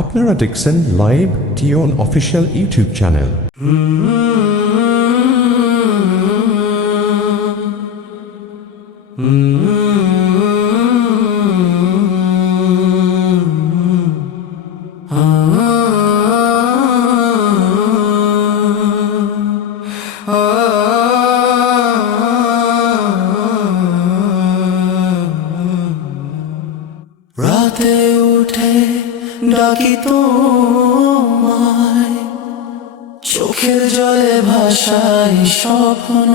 আপনারা দেখছেন লাইভ টিওন অফিসিয়াল ইউটিউব চ্যানেল ডাকি তোমায়। চোখের জলে ভাসাই স্বপ্ন।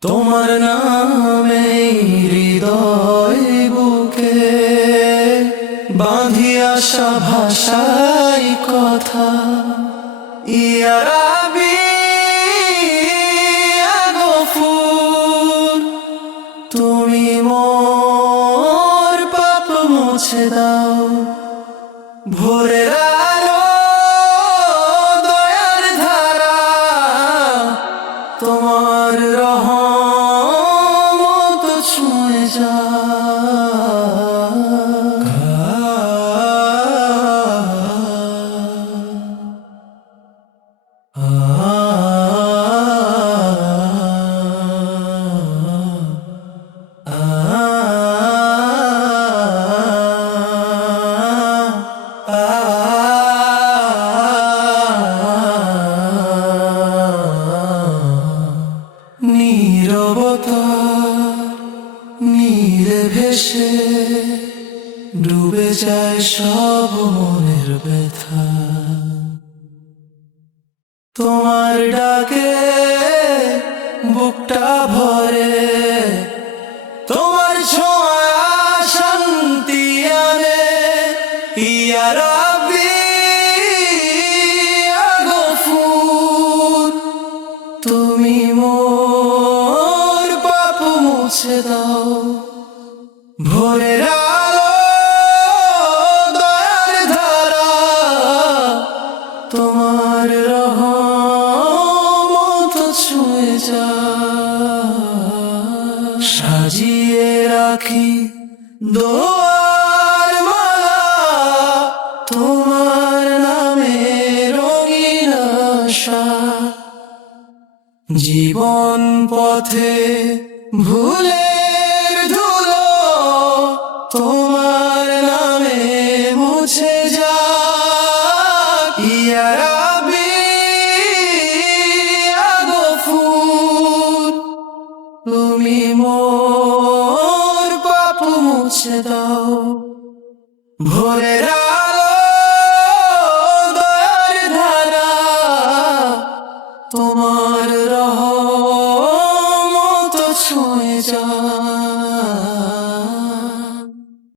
তোমার নামে হৃদয় বুকে বাঁধি আসা ভাষাই কথা। ইয়ারাবি দাও। ভোরের ভেসে ডুবে যায় সব মনের ব্যথা। তোমার ডাকে বুকটা ভরে, তোমার ছোঁয়া শান্তি আনে ইয়া রাব্বি গফুর তুমি মোর পাপ মুছে দাও। ভোরের আলো, দয়ার ধারা, তোমার রহমত ছুঁয়ে যা। সাজিয়ে রাখি দোয়ার তোমার নামে রঙিন আশা। জীবন পথে ধুলো তোমার নামে মুছে যা। ইয়া রাব্বি গফুর তুমি মোর পাপ মুছে দাও। ভোরের আলো, দয়ার তোমার রহমত ছুঁয়ে যায়